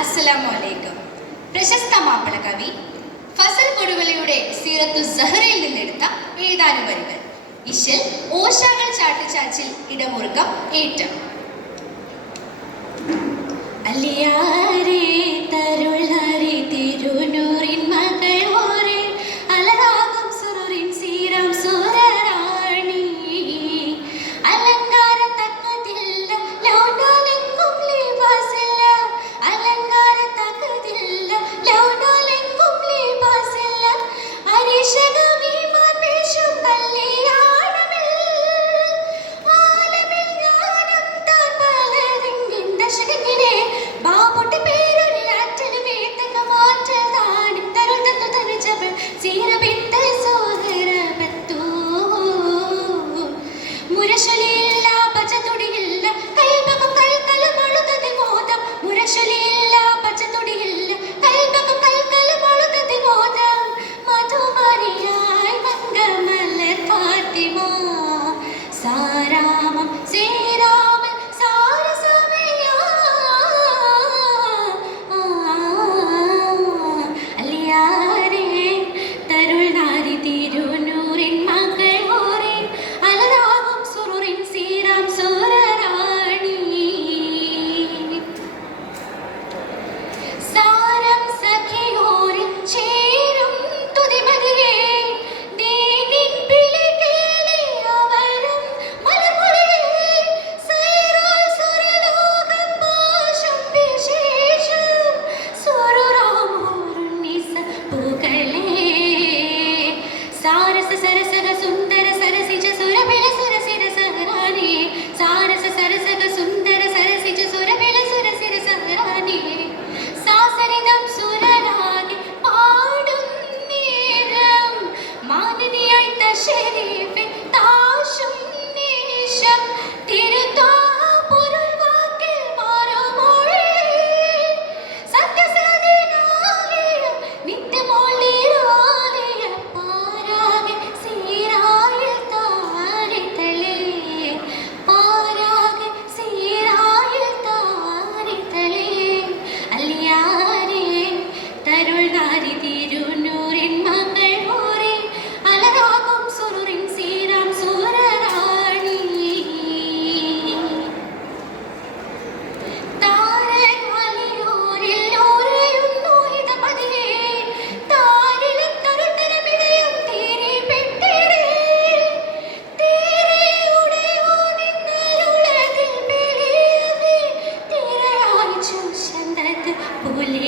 അസ്സലാമലൈക്കും. പ്രശസ്ത മാപ്പിള കവി ഫസൽ കൊടുവലയുടെ സീറത്തു സഹറയിൽ നിന്നെടുത്ത ഏതാനും വരികൾ. ഇശൽ ഓശാകൾ ചാട്ടുചാച്ചിൽ ഇടമുറുക്കം ഏറ്റം. അലിയാരേ തരുളാരേ തിരുനൂറിൻ മകൾ ഓരേ അലരാഗം സുറുറിൻ സീരം സുരറാണി അലങ്കാര തക്കതില്ല ലൗനാലെങ്കും ലിബാസില്ല അലങ്കാര തക്കതില്ല ലൗനാലെങ്കും ലിബാസില്ല അരിശകമീ മാൻവേഷം കല്യാണമിൽ ആലമിൽ ജ്ഞാനം താൻ പലതെങ്കിൻ ദശകങ്ങിനെ ബാബുട്ടി പേരൊരു ആറ്റല് വേത്തക മാറ്റൽ താനും തരുൾ തന്നു തരുജബൾ സീരബിത്ത സോദര പത്തൂ മുരശൊലിയില്ല പച്ചത്തുടിയില്ല കൽബകം കൽക്കലമൊഴുതതി മോദം മുരശൊലിയില്ല പച്ചത്തുടിയില്ല കൽബകം കൽക്കലമൊഴുതതി മോദം മധുമരിയായി മംഗമലർ ഫാത്തിമ സാരാമം ശ്രീരാമൻ സാരസമയ അലിയാരേ തരുൾനാരി തിരുനൂറിൻ മകൾ ഓരേ അലരാഗം സുറുറിൻ സീരാം സുരറാണി സാരം സഖിയോരിൽ ചേരും തുതിമതിയേ ദീനിൻ പിളികേളി അവരും മലർമുരളിൽ സൈറാൽ സുരലോകം പാശം വിശേഷം സുറുറാമോരുണ്ണിസ പൂകളേ സാരസ സരസക സുന്ദര സരസിജ സുരബില സുരസിര സഹറാനി സാരസ സരസക സുന്ദര സരസിജ സുരബില സുരസിര സഹറാനി സാസരിതം സുരരാഗി പാടും നേരം മാനനിയായി തശരീഫിൻ താശും നേശം തിരുത്താപുരുൾ വാക്കിൽ മറുമൊഴി സത്യസതിനാകിലും നിത്യമൊളിരാലിയ പാരാകെ സീരായിൽ താരിതളേ പാരാകെ സീരായിൽ താരിതളേ അലിയാരേ തരുൾനാരി തിരുനൂറിൻ മകൾ ഓരേ അലരാഗം സുറുറിൻ സീരാം സുരറാണി താരൻ വലിയോരിൽ ഓരയുന്നു ഹിതപതിയേ താരിലും തരുതരമിടയും തീരെ പെട്ടിടേ തീരെയുടെയോ നിന്നരുളതിൽ വെളിയവേ തിരയായി ചൂഷണത് പോലെ